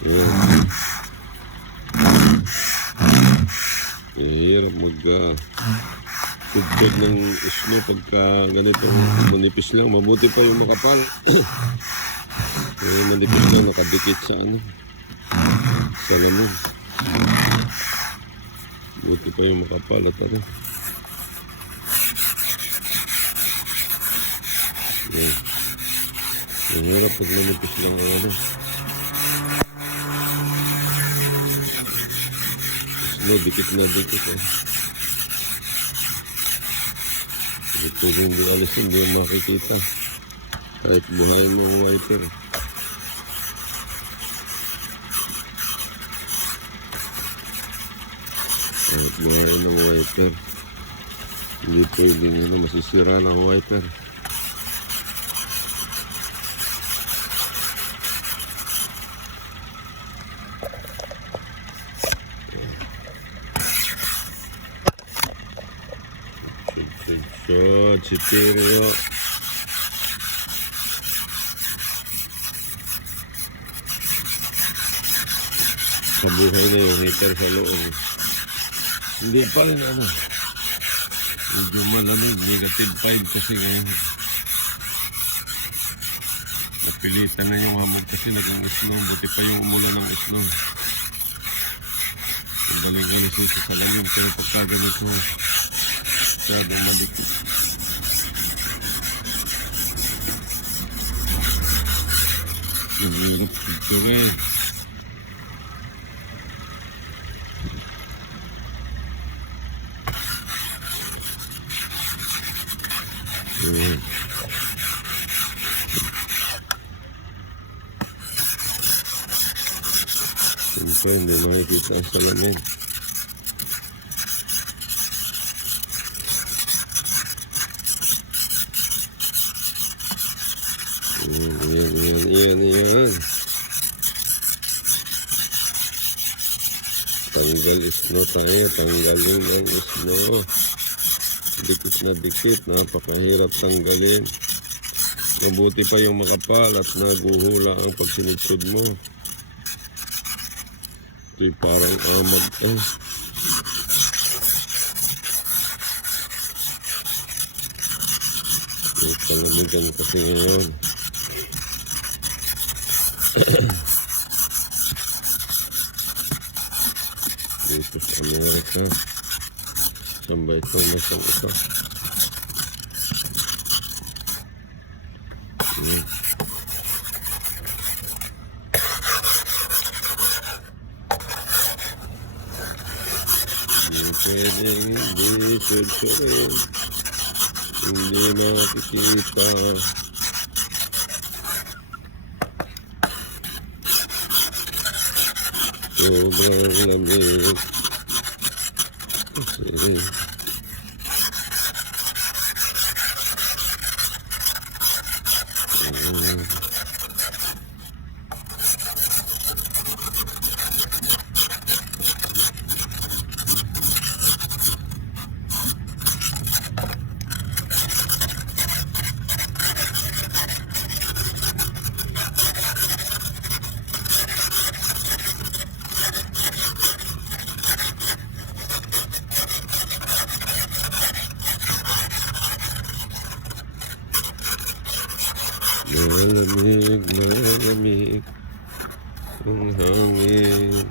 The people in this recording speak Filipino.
Ayan. Mahirap mag uh, tugtog ng snow pagka ganito manipis lang. Mabuti pa yung makapal. eh, manipis lang nakadikit sa ano. Sa lamin. Buti pa yung makapal at ano. Ayan. Mahirap pag manipis lang ang ano. Snow, dikit na dikit eh. Ito yung di alis hindi mo makikita. Kahit buhayin mo wiper. Kahit buhayin ng wiper. Hindi pwedeng ano, masisira ng wiper. Shoot, shoot, shoot. Si Pirio. Sa buhay na yung hater sa loob. Hindi pa rin ano. Medyo malamig. Negative 5 kasi ngayon. Napilitan na yung hamog kasi naging snow. Buti pa yung umulan ng snow. Ang galing-galing sa salamin. Pero pagka ganito, masyadong malikit. Hirap dito eh. Eh. Siyempre, hindi makikita ang salamin. Ayan, ayan, ayan. Tanggal snow tayo, tanggalin ang snow. Dikit na dikit, napakahirap tanggalin. Mabuti pa yung makapal at naguhula ang pagsinitsod mo. Ito'y parang amag eh. May palamigan kasi ngayon. Dito sa Amerika. Saan ba ito? Nasaan ito? Ayan. Hindi pwedeng hindi sudsurin. Malamig, malamig ang.